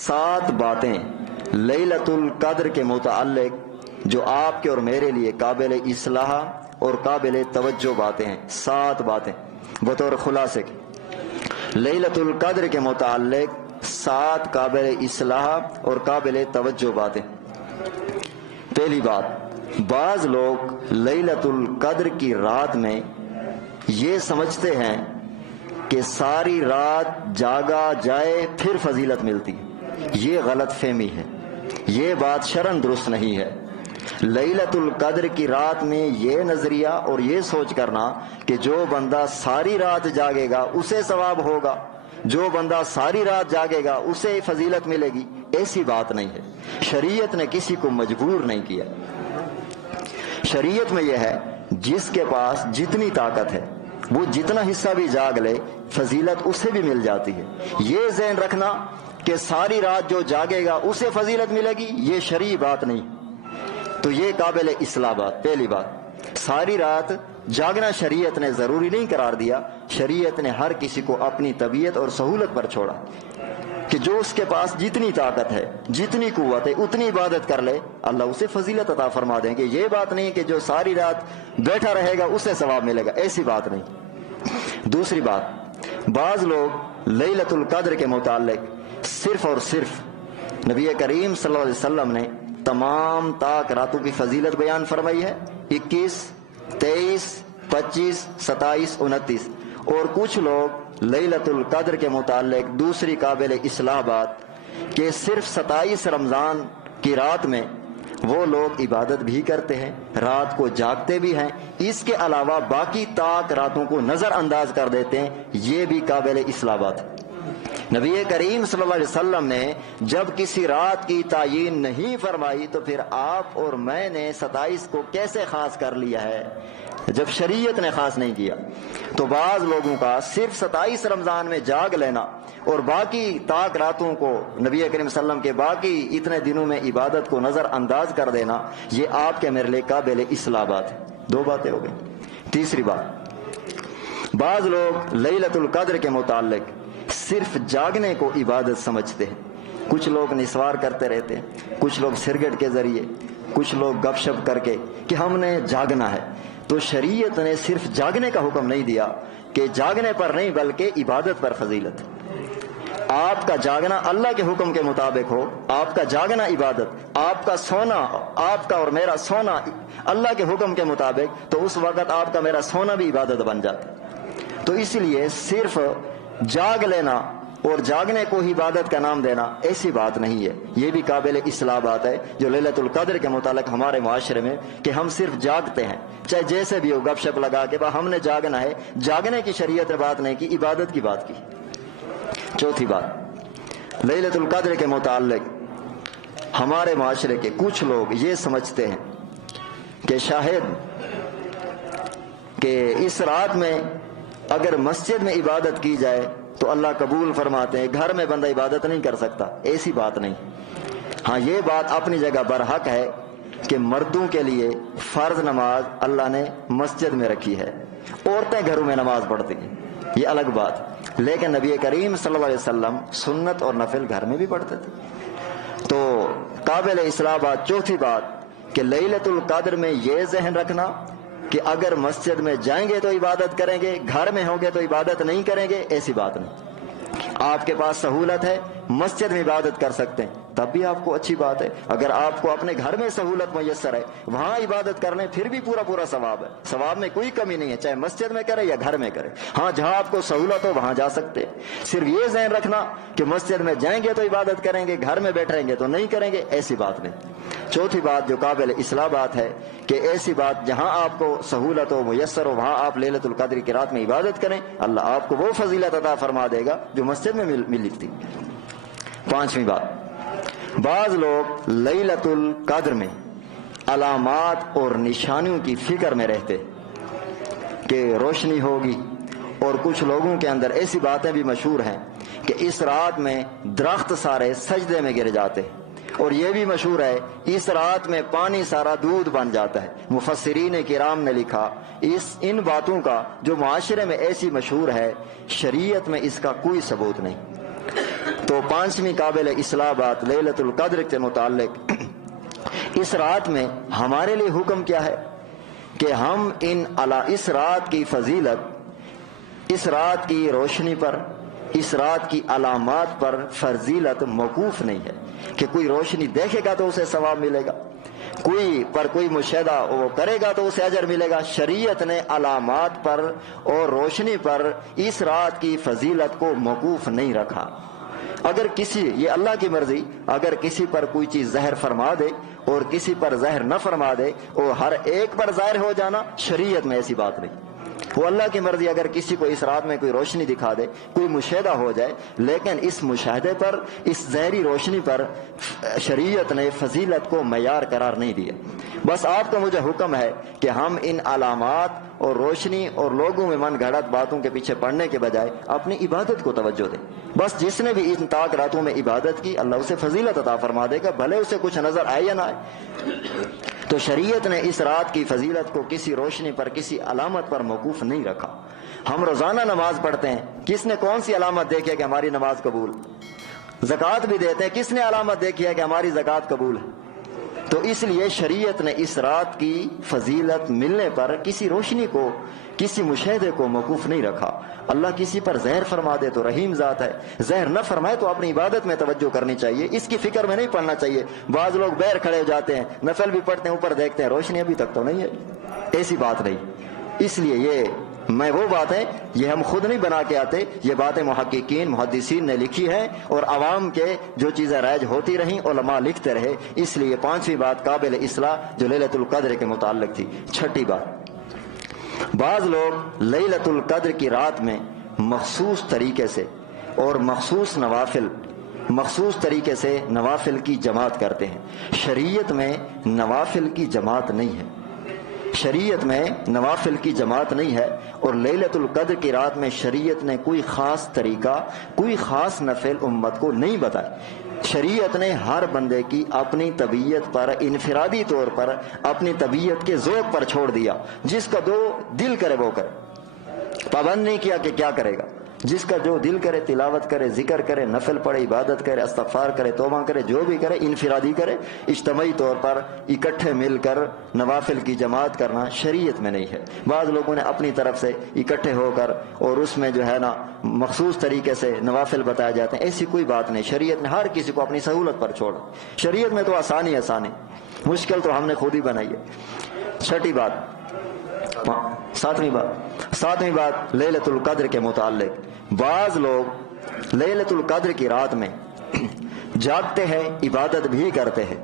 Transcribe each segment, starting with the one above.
7 باتیں لیلۃ القدر کے متعلق جو آپ کے اور میرے لیے قابل اصلاح اور قابل توجہ باتیں ہیں. 7 باتیں بطور خلاصے کی لیلۃ القدر کے متعلق 7 قابل اصلاح اور قابل توجہ باتیں. پہلی بات، بعض لوگ لیلۃ القدر کی رات میں یہ سمجھتے ہیں کہ ساری رات جاگا جائے پھر فضیلت ملتی. یہ غلط فہمی ہے، یہ بات شرعاً درست نہیں ہے. لیلۃ القدر کی رات میں یہ نظریہ اور یہ سوچ کرنا کہ جو بندہ ساری رات جاگے گا اسے ثواب ہوگا، جو بندہ ساری رات جاگے گا اسے فضیلت ملے گی، ایسی بات نہیں ہے. شریعت نے کسی کو مجبور نہیں کیا. شریعت میں یہ ہے جس کے پاس جتنی طاقت ہے وہ جتنا حصہ بھی جاگ لے فضیلت اسے بھی مل جاتی ہے. یہ ذہن رکھنا کہ ساری رات جو جاگے گا اسے فضیلت ملے گی، یہ شرعی بات نہیں. تو یہ قابل اصلاح بات. پہلی بات، ساری رات جاگنا شریعت نے ضروری نہیں قرار دیا. شریعت نے ہر کسی کو اپنی طبیعت اور سہولت پر چھوڑا کہ جو اس کے پاس جتنی طاقت ہے، جتنی قوت ہے، اتنی عبادت کر لے، اللہ اسے فضیلت عطا فرما دیں گے. یہ بات نہیں کہ جو ساری رات بیٹھا رہے گا اسے ثواب ملے گا، ایسی بات نہیں. دوسری بات، بعض لوگ لیلۃ القدر کے متعلق صرف اور صرف نبی کریم صلی اللہ علیہ وسلم نے تمام طاق راتوں کی فضیلت بیان فرمائی ہے، 21، 23، 25، 27، 29. اور کچھ لوگ لیلۃ القدر کے متعلق دوسری قابل اصلاح بات کہ صرف 27 رمضان کی رات میں وہ لوگ عبادت بھی کرتے ہیں، رات کو جاگتے بھی ہیں، اس کے علاوہ باقی طاق راتوں کو نظر انداز کر دیتے ہیں. یہ بھی قابل اصلاح بات ہے. نبی کریم صلی اللہ علیہ وسلم نے جب کسی رات کی تعیین نہیں فرمائی تو پھر آپ اور میں نے 27 کو کیسے خاص کر لیا ہے جب شریعت نے خاص نہیں کیا؟ تو بعض لوگوں کا صرف 27 رمضان میں جاگ لینا اور باقی طاق راتوں کو نبی کریم صلی اللہ علیہ وسلم کے باقی اتنے دنوں میں عبادت کو نظر انداز کر دینا، یہ آپ کے میرے لیے قابل اصلاح بات ہے. 2 باتیں ہو گئی. تیسری بات، بعض لوگ لیلۃ القدر کے متعلق صرف جاگنے کو عبادت سمجھتے ہیں. کچھ لوگ نسوار کرتے رہتے ہیں، کچھ لوگ سرگٹ کے ذریعے، کچھ لوگ گپ شپ کر کے کہ ہم نے جاگنا ہے. تو شریعت نے صرف جاگنے کا حکم نہیں دیا کہ جاگنے پر نہیں بلکہ عبادت پر فضیلت. آپ کا جاگنا اللہ کے حکم کے مطابق ہو، آپ کا جاگنا عبادت، آپ کا سونا، آپ کا اور میرا سونا اللہ کے حکم کے مطابق، تو اس وقت آپ کا میرا سونا بھی عبادت بن جاتا. تو اس لیے صرف جاگ لینا اور جاگنے کو ہی عبادت کا نام دینا ایسی بات نہیں ہے. یہ بھی قابل اصلاح بات ہے جو لیلۃ القدر کے متعلق ہمارے معاشرے میں کہ ہم صرف جاگتے ہیں، چاہے جیسے بھی ہو، گپ شپ لگا کے ہم نے جاگنا ہے. جاگنے کی شریعت نے بات نہیں کی، عبادت کی بات کی. چوتھی بات، لیلۃ القدر کے متعلق ہمارے معاشرے کے کچھ لوگ یہ سمجھتے ہیں کہ شاید کہ اس رات میں اگر مسجد میں عبادت کی جائے تو اللہ قبول فرماتے ہیں، گھر میں بندہ عبادت نہیں کر سکتا. ایسی بات نہیں. ہاں یہ بات اپنی جگہ برحق ہے کہ مردوں کے لیے فرض نماز اللہ نے مسجد میں رکھی ہے، عورتیں گھروں میں نماز پڑھتی ہیں، یہ الگ بات. لیکن نبی کریم صلی اللہ علیہ وسلم سنت اور نفل گھر میں بھی پڑھتے تھے. تو قابل اصلاح بات چوتھی بات کہ لیلۃ القدر میں یہ ذہن رکھنا کہ اگر مسجد میں جائیں گے تو عبادت کریں گے، گھر میں ہوں گے تو عبادت نہیں کریں گے، ایسی بات نہیں. آپ کے پاس سہولت ہے، مسجد میں عبادت کر سکتے ہیں، تب بھی آپ کو اچھی بات ہے. اگر آپ کو اپنے گھر میں سہولت میسر ہے، وہاں عبادت کر لیں، پھر بھی پورا ثواب ہے. ثواب میں کوئی کمی نہیں ہے، چاہے مسجد میں کرے یا گھر میں کرے. ہاں جہاں آپ کو سہولت ہو وہاں جا سکتے. صرف یہ ذہن رکھنا کہ مسجد میں جائیں گے تو عبادت کریں گے، گھر میں بیٹھ رہیں گے تو نہیں کریں گے، ایسی بات نہیں. چوتھی بات جو قابل اصلاح بات ہے کہ ایسی بات جہاں آپ کو سہولت ہو، میسر ہو، وہاں آپ لیلۃ القدر کی رات میں عبادت کریں، اللہ آپ کو وہ فضیلت عطا فرما دے گا جو مسجد میں ملی تھی. پانچویں بات، بعض لوگ لیلۃ القدر میں علامات اور نشانیوں کی فکر میں رہتے کہ روشنی ہوگی. اور کچھ لوگوں کے اندر ایسی باتیں بھی مشہور ہیں کہ اس رات میں درخت سارے سجدے میں گر جاتے ہیں، اور یہ بھی مشہور ہے اس رات میں پانی سارا دودھ بن جاتا ہے. مفسرین کرام نے لکھا ان باتوں کا جو معاشرے میں ایسی مشہور ہے، شریعت میں اس کا کوئی ثبوت نہیں. تو پانچویں قابل اصلاح بات لیلۃ القدر کے متعلق، اس رات میں ہمارے لیے حکم کیا ہے کہ ہم اس رات کی فضیلت، اس رات کی روشنی پر، اس رات کی علامات پر فضیلت موقوف نہیں ہے کہ کوئی روشنی دیکھے گا تو اسے ثواب ملے گا، کوئی مشاہدہ وہ کرے گا تو اسے اجر ملے گا۔ شریعت نے علامات پر اور روشنی پر اس رات کی فضیلت کو موقوف نہیں رکھا۔ اگر کسی، یہ اللہ کی مرضی، اگر کسی پر کوئی چیز ظاہر فرما دے اور کسی پر ظاہر نہ فرما دے اور ہر ایک پر ظاہر ہو جانا، شریعت میں ایسی بات نہیں۔ وہ اللہ کی مرضی، اگر کسی کو اس رات میں کوئی روشنی دکھا دے، کوئی مشاہدہ ہو جائے، لیکن اس مشاہدے پر، اس ظاہری روشنی پر شریعت نے فضیلت کو معیار قرار نہیں دیا۔ بس آپ کا مجھے حکم ہے کہ ہم ان علامات اور روشنی اور لوگوں میں من گھڑت باتوں کے پیچھے پڑنے کے بجائے اپنی عبادت کو توجہ دیں۔ بس جس نے بھی ان طاق راتوں میں عبادت کی، اللہ اسے فضیلت عطا فرما دے گا، بھلے اسے کچھ نظر آئے یا نہ آئے۔ تو شریعت نے اس رات کی فضیلت کو کسی روشنی پر، کسی علامت پر موقوف نہیں رکھا۔ ہم روزانہ نماز پڑھتے ہیں، کس نے کون سی علامت دیکھی ہے کہ ہماری نماز قبول؟ زکوٰۃ بھی دیتے ہیں، کس نے علامت دیکھی ہے کہ ہماری زکوٰۃ قبول ہے؟ تو اس لیے شریعت نے اس رات کی فضیلت ملنے پر کسی روشنی کو، کسی مشاہدے کو موقوف نہیں رکھا۔ اللہ کسی پر زہر فرما دے تو رحیم ذات ہے، زہر نہ فرمائے تو اپنی عبادت میں توجہ کرنی چاہیے، اس کی فکر میں نہیں پڑنا چاہیے۔ بعض لوگ بیر کھڑے ہو جاتے ہیں، نفل بھی پڑھتے ہیں، اوپر دیکھتے ہیں روشنی ابھی تک تو نہیں ہے، ایسی بات نہیں۔ اس لیے وہ باتیں یہ ہم خود نہیں بنا کے آتے، یہ باتیں محققین، محدثین نے لکھی ہیں اور عوام کے جو چیزیں رائج ہوتی رہیں، علماء لکھتے رہے۔ اس لیے پانچویں بات قابل اصلاح جو لیلۃ القدر کے متعلق تھی۔ چھٹی بات، بعض لوگ لیلۃ القدر کی رات میں مخصوص طریقے سے اور مخصوص طریقے سے نوافل کی جماعت کرتے ہیں۔ شریعت میں نوافل کی جماعت نہیں ہے، شریعت میں نوافل کی جماعت نہیں ہے، اور لیلۃ القدر کی رات میں شریعت نے کوئی خاص طریقہ، کوئی خاص نفل امت کو نہیں بتایا۔ شریعت نے ہر بندے کی اپنی طبیعت پر، انفرادی طور پر اپنی طبیعت کے ذوق پر چھوڑ دیا، جس کا جو دل کرے وہ کرے، پابند نہیں کیا کہ کیا کرے گا، جس کا جو دل کرے تلاوت کرے، ذکر کرے، نفل پڑھے، عبادت کرے، استغفار کرے، توبہ کرے، جو بھی کرے انفرادی کرے۔ اجتماعی طور پر اکٹھے مل کر نوافل کی جماعت کرنا شریعت میں نہیں ہے۔ بعض لوگوں نے اپنی طرف سے اکٹھے ہو کر اور اس میں جو ہے نا مخصوص طریقے سے نوافل بتائے جاتے ہیں، ایسی کوئی بات نہیں۔ شریعت نے ہر کسی کو اپنی سہولت پر چھوڑا۔ شریعت میں تو آسانی، مشکل تو ہم نے خود ہی بنائی ہے۔ چھٹی بات، ساتویں بات لیلۃ القدر کے متعلق، بعض لوگ لیلۃ القدر کی رات میں جاگتے ہیں، عبادت بھی کرتے ہیں،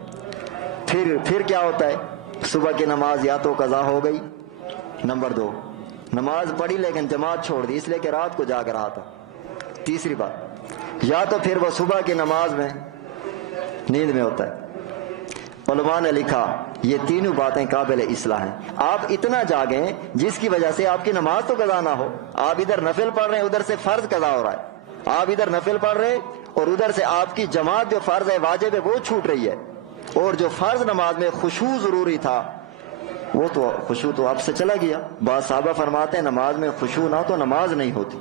پھر کیا ہوتا ہے؟ صبح کی نماز یا تو قضا ہو گئی، نمبر 2 نماز پڑھی لیکن جماعت چھوڑ دی اس لیے کہ رات کو جاگ رہا تھا۔ تیسری بات، یا تو پھر وہ صبح کی نماز میں نیند میں ہوتا ہے۔ علماء نے لکھا یہ تینوں باتیں قابل اصلاح ہیں۔ آپ اتنا جاگیں جس کی وجہ سے آپ کی نماز تو قضا نہ ہو، آپ ادھر نفل پڑھ رہے ہیں، ادھر سے فرض قضا ہو رہا ہے، آپ ادھر نفل پڑھ رہے ہیں اور ادھر سے آپ کی جماعت جو فرض ہے، واجب ہے، وہ چھوٹ رہی ہے، اور جو فرض نماز میں خشوع ضروری تھا وہ تو خشوع تو آپ سے چلا گیا۔ بعض صحابہ فرماتے ہیں نماز میں خشوع نہ تو نماز نہیں ہوتی۔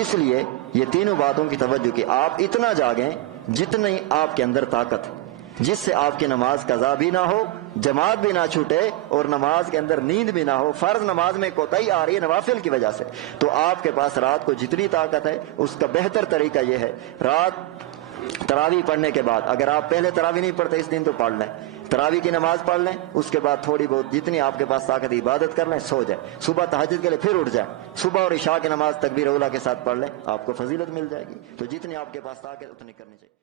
اس لیے یہ تینوں باتوں کی توجہ کی آپ اتنا جاگیں جتنی آپ کے اندر طاقت ہے، جس سے آپ کی نماز قضا بھی نہ ہو، جماعت بھی نہ چھوٹے اور نماز کے اندر نیند بھی نہ ہو۔ فرض نماز میں کوتاہی آ رہی ہے نوافل کی وجہ سے، تو آپ کے پاس رات کو جتنی طاقت ہے اس کا بہتر طریقہ یہ ہے، رات تراویح پڑھنے کے بعد، اگر آپ پہلے تراویح نہیں پڑھتے اس دن تو پڑھ لیں، تراویح کی نماز پڑھ لیں، اس کے بعد تھوڑی بہت جتنی آپ کے پاس طاقت عبادت کر لیں، سو جائیں، صبح تہجد کے لیے پھر اٹھ جائیں، صبح اور عشاء کی نماز تکبیر اولیٰ کے ساتھ پڑھ لیں، آپ کو فضیلت مل جائے گی۔ تو جتنی آپ کے پاس طاقت اتنی کرنی چاہیے۔